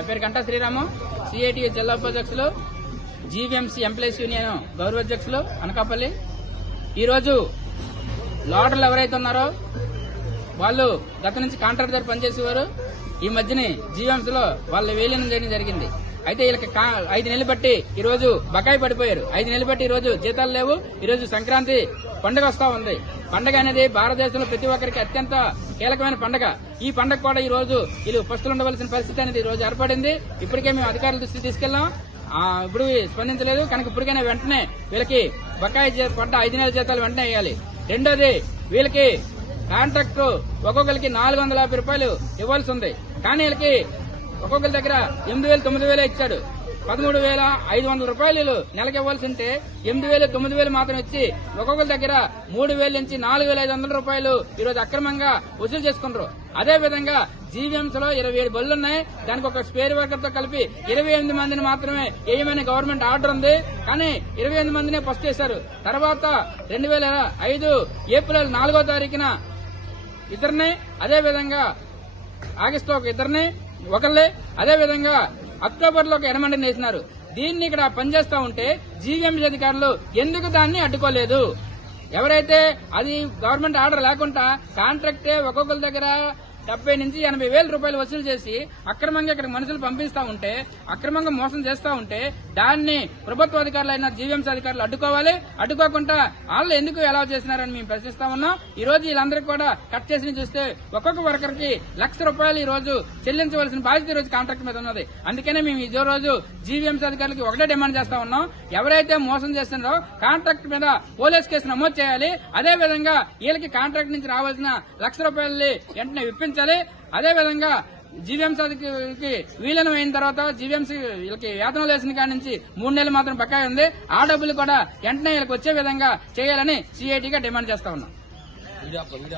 నా పేరు గంటా శ్రీరాము. సిఐటి జిల్లా ఉపాధ్యక్షులు జీవీఎంసీ ఎంప్లాయీస్ యూనియన్ గౌరవ అధ్యక్షులు అనకాపల్లి. ఈరోజు లోటర్లు ఎవరైతే ఉన్నారో వాళ్ళు గత నుంచి కాంట్రాక్ట్ దగ్గర పనిచేసేవారు. ఈ మధ్యనే జీవీఎంసీలో వాళ్ళు విలీనం చేయడం జరిగింది. అయితే వీళ్ళకి కా- ఐదు నెలలు బట్టి ఈ రోజు బకాయి పడిపోయారు. ఐదు నెలలు బట్టి ఈ రోజు జీతాలు లేవు. ఈ రోజు సంక్రాంతి పండుగ వస్తా ఉంది. పండగ అనేది భారతదేశంలో ప్రతి ఒక్కరికి అత్యంత కీలకమైన పండుగ. ఈ పండగ కూడా ఈ రోజు వీళ్ళు పస్తులు ఉండవలసిన పరిస్థితి అనేది ఈ రోజు ఏర్పడింది. ఇప్పటికే మేము అధికారుల దృష్టికి తీసుకెళ్ళాం ఆ, ఇప్పుడు స్పందించలేదు. కనుక ఇప్పటికైనా వెంటనే వీళ్ళకి బకాయి పడ్డ ఐదు నెలల జీతాలు వెంటనే వేయాలి. రెండోది వీళ్ళకి కాంట్రాక్ట్ ఒక్కొక్కరికి నాలుగు వందల యాభై రూపాయలు ఇవ్వాల్సి ఉంది కానీ వీళ్ళకి ఒక్కొక్కరి దగ్గర ఎనిమిది వేలు తొమ్మిది వేలు ఇచ్చాడు. పదమూడు వేల ఐదు వందల రూపాయలు నెలకి ఇవ్వాల్సి ఉంటే ఎనిమిది వేలు తొమ్మిది వేలు మాత్రం ఇచ్చి ఒక్కొక్కరి దగ్గర మూడు వేల నుంచి నాలుగు వేల ఐదు వందల రూపాయలు ఈరోజు అక్రమంగా వసూలు చేసుకున్నారు అదే విధంగా జీవీఎంస్లో ఇరవై ఏడు బళ్ళు ఉన్నాయి దానికి ఒక స్పేర్ వర్కర్తో కలిపి ఇరవై ఎనిమిది మందిని మాత్రమే వేయమని గవర్నమెంట్ ఆర్డర్ ఉంది. కానీ ఇరవై ఎనిమిది మందినే ఫస్ట్ చేశారు. తర్వాత రెండు వేల ఐదు ఏప్రిల్ నాలుగో తారీఖున ఇద్దరిని అదే విధంగా ఒక ఇద్దరిని ఒకళ్ళే అదే విధంగా అక్టోబర్లో ఒక ఎనమండిని వేసినారు. దీన్ని ఇక్కడ పనిచేస్తా ఉంటే జీవీఎంసీ అధికారులు ఎందుకు దాన్ని అడ్డుకోలేదు? ఎవరైతే అది గవర్నమెంట్ ఆర్డర్ లేకుండా కాంట్రాక్టే ఒక్కొక్కరి దగ్గర డెబ్బై నుంచి ఎనభై వేల రూపాయలు వసూలు చేసి అక్రమంగా ఇక్కడ మనుషులు పంపిస్తా ఉంటే అక్రమంగా మోసం చేస్తా ఉంటే దాన్ని ప్రభుత్వ అధికారులు అయిన జీవీఎంసీ అధికారులు అడ్డుకోవాలి. అడ్డుకోకుండా వాళ్ళు ఎందుకు ఎలా చేసినారని మేము ప్రశ్నిస్తా ఉన్నాం. ఈ రోజు వీళ్ళందరికీ కూడా కట్ చేసి చూస్తే ఒక్కొక్క వర్కర్కి లక్ష రూపాయలు ఈ రోజు చెల్లించవలసిన బాధ్యత ఈ రోజు కాంట్రాక్ట్ మీద ఉన్నది. అందుకనే మేము ఇదే రోజు జీవీఎంసీ అధికారులకి ఒకటే డిమాండ్ చేస్తా ఉన్నాం. ఎవరైతే మోసం చేస్తున్నారో కాంట్రాక్ట్ మీద పోలీస్ కేసు నమోదు చేయాలి. అదే విధంగా వీళ్ళకి కాంట్రాక్ట్ నుంచి రావాల్సిన లక్ష రూపాయలని వెంటనే విప్పించాలి అదే విధంగా జీవీఎంసీకి అధికారికి విలీనం అయిన తర్వాత జీవీఎంసీ వీళ్ళకి వేతనాలు వేసిన కాడి నుంచి మూడు నెలలు మాత్రం బకాయి ఉంది. ఆ డబ్బులు కూడా వెంటనే వీళ్ళకి వచ్చే విధంగా చేయాలని సిఐటిగా డిమాండ్ చేస్తా ఉన్నాం.